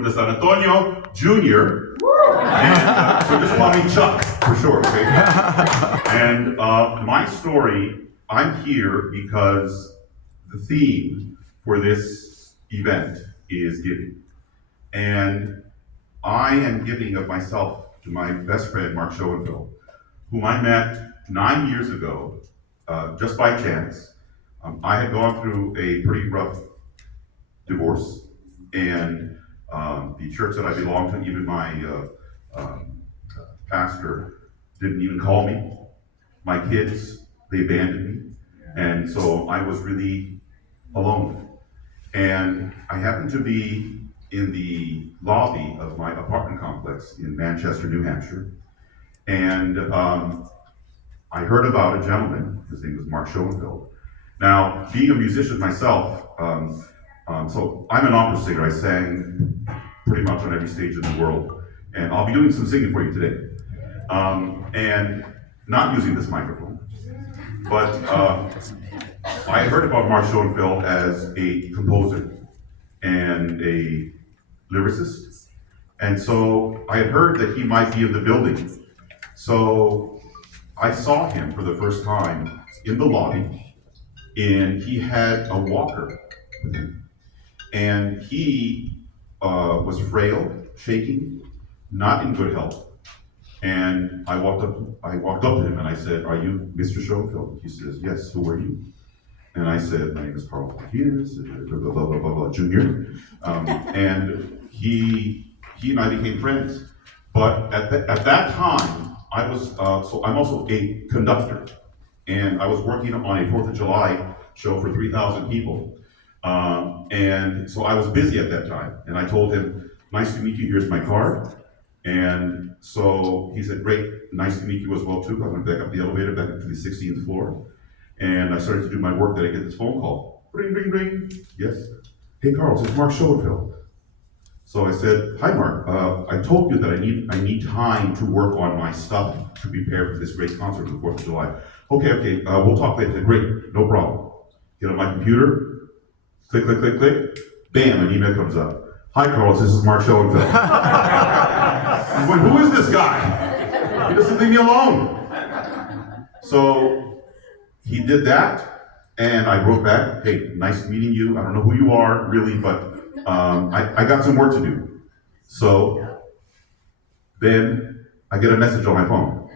with the San Antonio Junior. And so just call me Chuck for short, okay? And my story, I'm here because the theme for this event is giving. And I am giving of myself to my best friend, Mark Schoenfeld, whom I met 9 years ago, just by chance. I had gone through a pretty rough divorce, and the church that I belonged to, even my pastor, didn't even call me. My kids, they abandoned me, and so I was really alone. And I happened to be in the lobby of my apartment complex in Manchester, New Hampshire, and I heard about a gentleman. His name was Mark Schoenfeld. Now, being a musician myself, so I'm an opera singer. I sang pretty much on every stage in the world, and I'll be doing some singing for you today, and not using this microphone. But I heard about Mark Schoenfeld as a composer and a lyricist, and so I had heard that he might be in the building. So I saw him for the first time in the lobby, and he had a walker with him. And he was frail, shaking, not in good health. And I walked up to him and I said, "Are you Mr. Schoenfeld?" He says, "Yes, who are you?" And I said, "My name is Carlos Martinez, blah, blah, blah, blah, blah, Junior." And he and I became friends. But at that time, I was, so I'm also a conductor. And I was working on a 4th of July show for 3,000 people. And so I was busy at that time. And I told him, "Nice to meet you, here's my card." And so he said, "Great, nice to meet you as well too." I went back up the elevator, back up to the 16th floor. And I started to do my work, then I get this phone call. Ring, ring, ring. Yes. "Hey, Carlos, it's Mark Schoenfeld." So I said, "Hi, Mark. I told you that I need time to work on my stuff to prepare for this great concert on the 4th of July. Okay, we'll talk later." "Great, no problem." Get on my computer, click, click, click, click. Bam, an email comes up. "Hi, Carlos, this is Mark Schoenfeld." I went, "Who is this guy? He doesn't leave me alone." So he did that, and I wrote back, "Hey, nice meeting you. I don't know who you are, really, but I got some work to do." So then I get a message on my phone.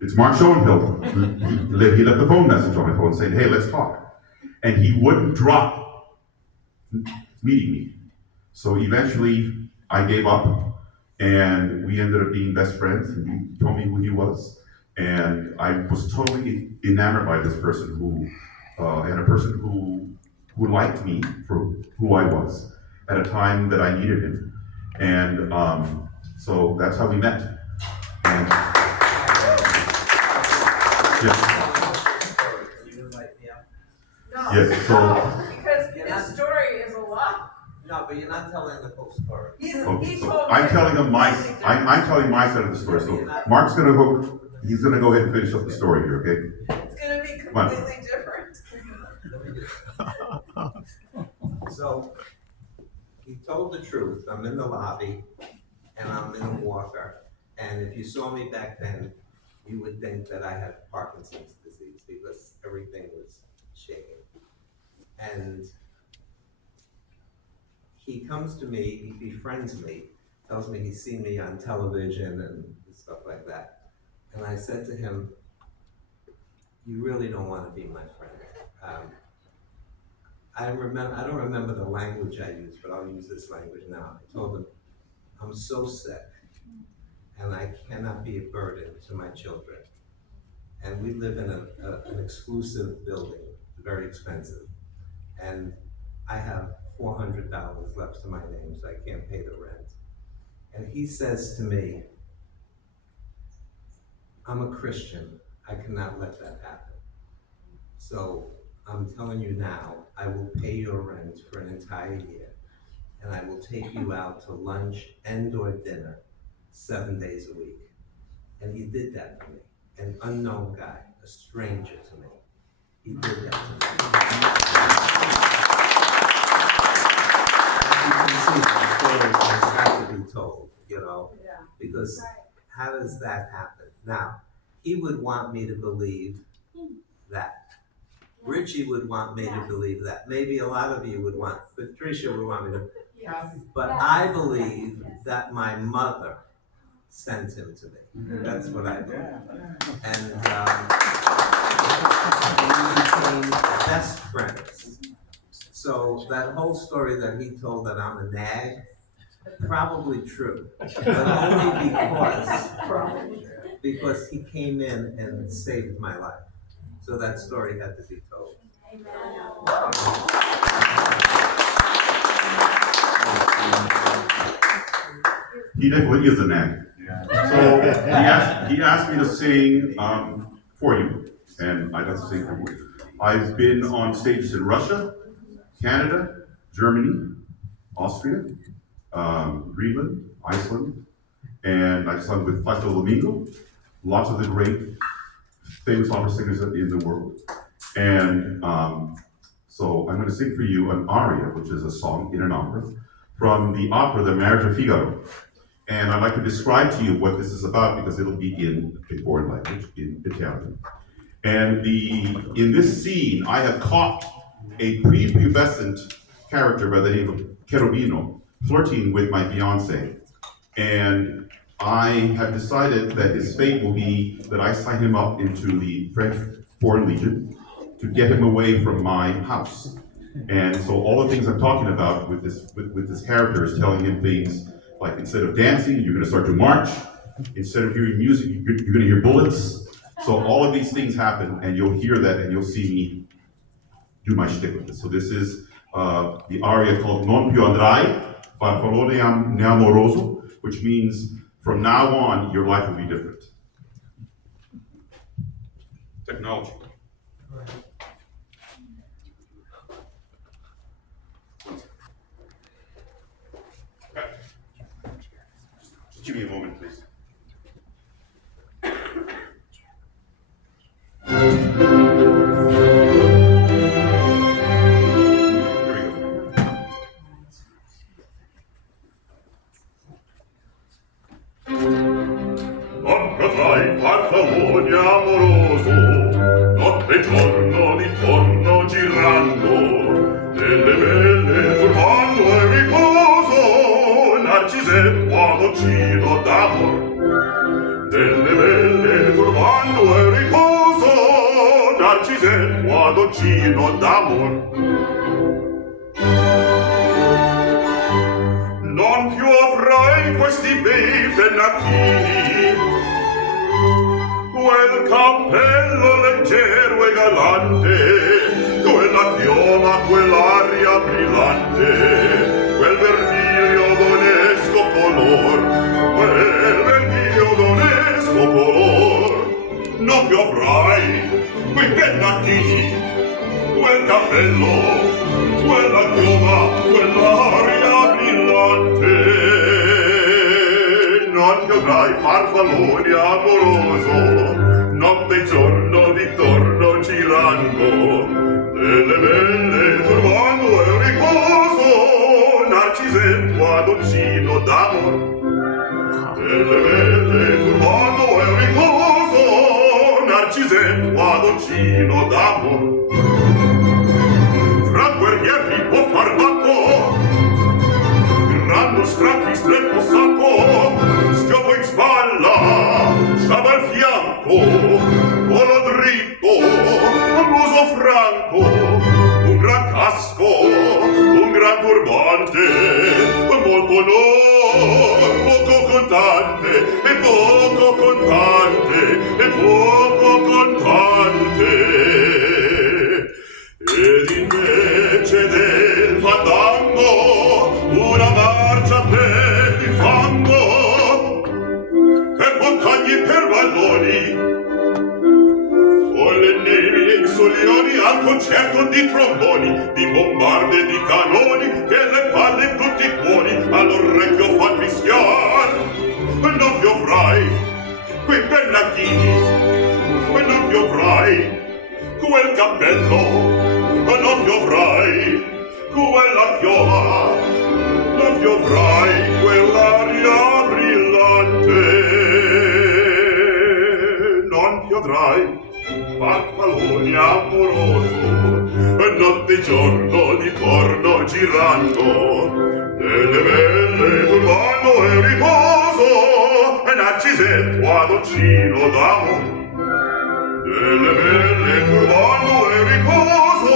It's Mark Schoenfeld. He left a phone message on my phone saying, "Hey, let's talk." And he wouldn't drop meeting me. So eventually I gave up, and we ended up being best friends, and he told me who he was. And I was totally enamored by this person and a person who liked me for who I was at a time that I needed him. And so that's how we met. And, yes. No, Yes, so, no, because his story is a lot. No, but you're not telling the full story. He so told I'm me telling him everything. I'm telling my side of the story. So Mark's he's gonna go ahead and finish up the story here, okay? It's gonna be completely different. So, he told the truth. I'm in the lobby, and I'm in a walker. And if you saw me back then, you would think that I had Parkinson's disease because everything was shaking. And he comes to me, he befriends me, tells me he's seen me on television and stuff like that. And I said to him, "You really don't want to be my friend." I don't remember the language I used, but I'll use this language now. I told him, "I'm so sick, and I cannot be a burden to my children. And we live in an exclusive building, very expensive. And I have $400 left to my name, so I can't pay the rent." And he says to me, "I'm a Christian. I cannot let that happen. So I'm telling you now, I will pay your rent for an entire year, and I will take you out to lunch and or dinner 7 days a week." And he did that for me. An unknown guy, a stranger to me. He did that to me. As you can see, my story Yeah. because how does that happen? Now, he would want me to believe that. Richie would want me to believe that. Maybe a lot of you would want, Patricia would want me to. Yes. But I believe that my mother sent him to me. That's what I believe. And we became best friends. So that whole story that he told that I'm a nag, probably true, but only because he came in and saved my life. So that story had to be told. He definitely is a nag. So he asked me to sing for you, and I got to sing for you. I've been on stages in Russia, Canada, Germany, Austria, Greenland, Iceland, and I've sung with Plato Domingo, lots of the great famous opera singers in the world. And so I'm going to sing for you an aria, which is a song in an opera, from the opera The Marriage of Figaro. And I'd like to describe to you what this is about because it'll be in a foreign language, in Italian. And in this scene, I have caught a prepubescent character by the name of Cherubino flirting with my fiance. And I have decided that his fate will be that I sign him up into the French Foreign Legion to get him away from my house. And so all the things I'm talking about with this character is telling him things like, instead of dancing, you're going to start to march. Instead of hearing music, you're going to hear bullets. So all of these things happen, and you'll hear that, and you'll see me do my shtick with this. So this is the aria called Non più andrai, farfallone ne amoroso, which means from now on, your life will be different. Technology. Just give me a moment, please. Andrai farfallone amoroso, notte e giorno d'intorno girando, nelle belle turbando e riposo, narcisetto adoncino d'amor. Nelle belle turbando e riposo, narcisetto adoncino d'amor. Non più avrai questi bei pennacchini, quel cappello leggero e galante, quella chioma, quell'aria brillante, quel vermiglio d'onesto color, quel vermiglio d'onesto color. Non più avrai quei pennacchini, quel cappello, quella chioma, quell'aria brillante. Non più avrai farfallone amoroso, notte e giorno d'intorno girando, nelle belle turbando e riposo, narcisetto adoncino d'amor. Nelle belle turbando e riposo, narcisetto adoncino d'amor. Fra guerrieri può far batto, grando strappi stretto sacco, schioppo in spalla, sciaba al fianco, volo dritto, un muso franco, un gran casco, un gran turbante, molto onor, poco contante, e poco contante, e poco contante. Ed invece del fandango una marcia per il fango, per montagne e per valloni, con le nevi e i solioni al concerto di tromboni, di bombarde e di canoni, che le palle in tutti i tuoni all'orecchio fan fischiar. Non più avrai quei pennacchini, non più avrai quel cappello, non più avrai quella chioma, non più avrai quell'aria brillante. notte e giorno di torno girando, delle belle turbando e riposo, e Narcisetto adoncino d'amor. Delle belle turbando e riposo,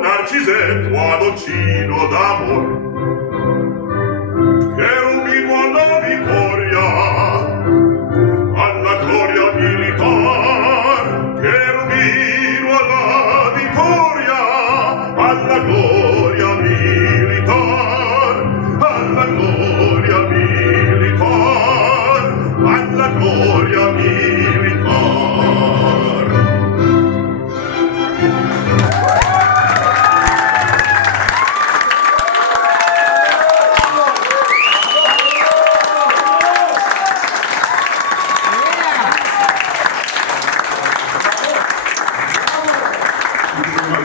Narcisetto adoncino d'amor. Cherubino alla vittoria, alla gloria militar. Cherubino alla vittoria, alla gloria militar. Alla gloria militar, alla gloria militar.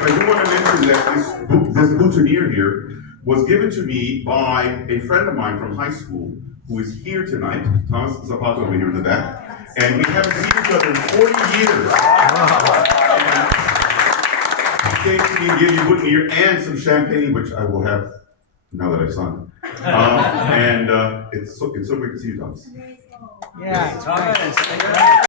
I do want to mention that this boutonniere here was given to me by a friend of mine from high school who is here tonight, Thomas Zapata over here in the back, and we haven't seen each other in 40 years. And he came to me and gave me a boutonniere and some champagne, which I will have now that I've sung. And it's so great to see you, Thomas. Yeah, Thomas.